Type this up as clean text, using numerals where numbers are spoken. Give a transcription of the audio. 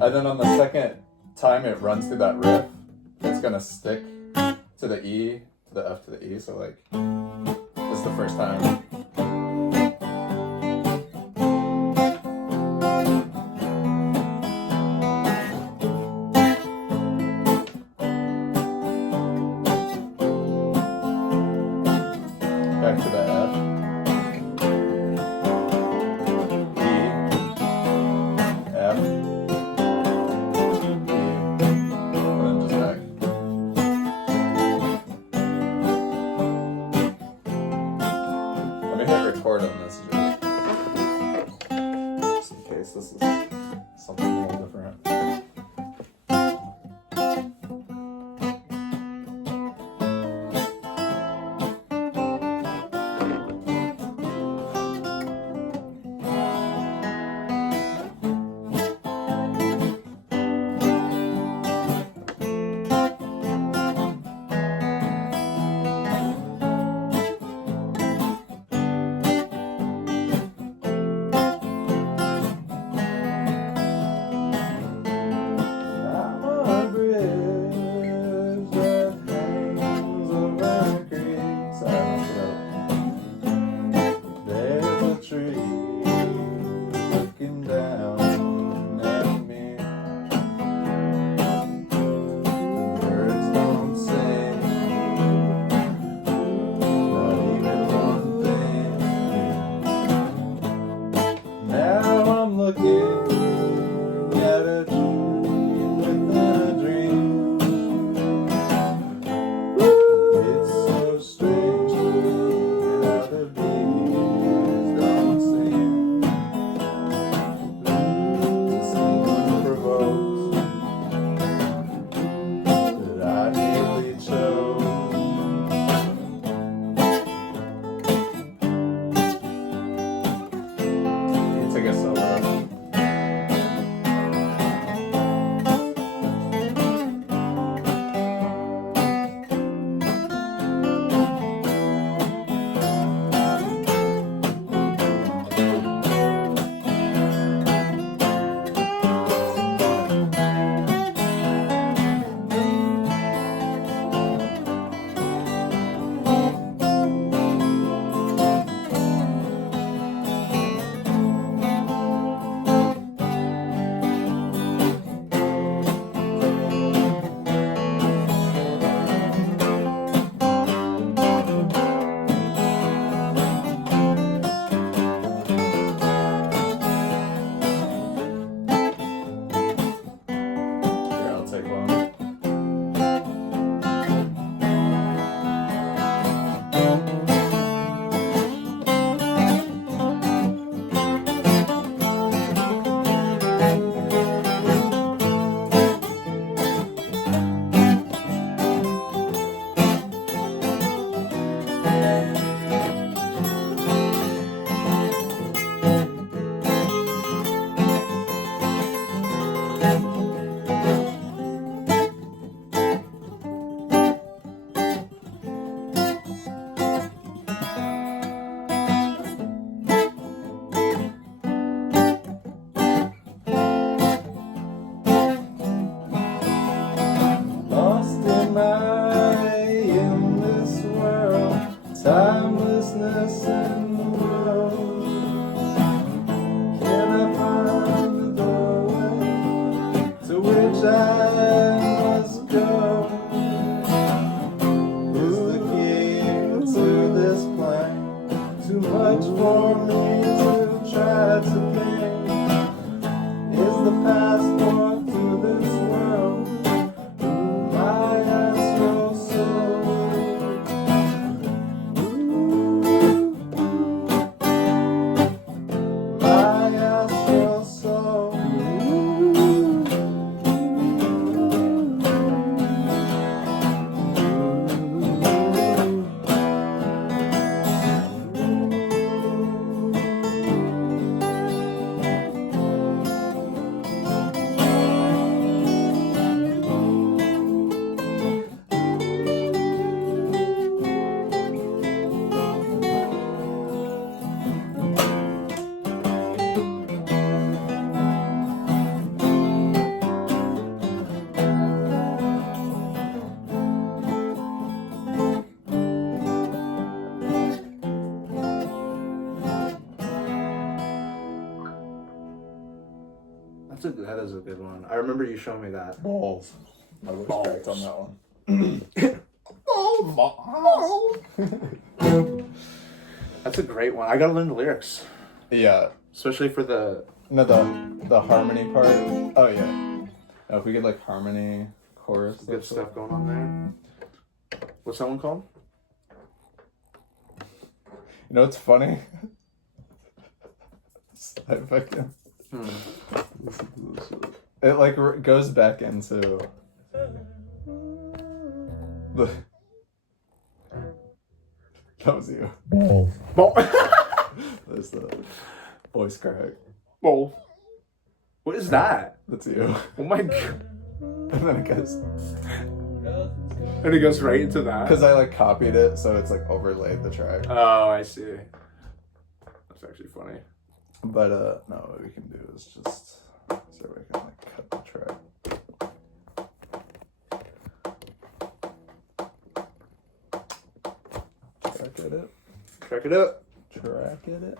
And then on the second time it runs through that riff, it's gonna stick to the E, to the F to the E. So like, this is the first time. Back to the F. E. F. E. And then just back. Let me hit record on this just in case this is something a little different. Timelessness in the world. Can I find the doorway to which I must go? Is the key to this plan too much for me to try to think? Is the passport to this world my astral soul? That is a good one. I remember you showing me that. Balls. I was Balls. correct on that one. That's a great one. I gotta learn the lyrics, Yeah. especially for the. No, the harmony part. Oh yeah. If we get like harmony, chorus, Good stuff going on there. What's that one called? You know what's funny? I fucking. It like goes back into the. That was you. Ball. That's the voice crack. Ball. What is that? That's you. Oh my god. And then it goes. And it goes right into that. Because I like copied it, so it's like overlaid the track. Oh, I see. That's actually funny. But no, what we can do is just so we can like cut the track. Track it up. Track it up. Track it up.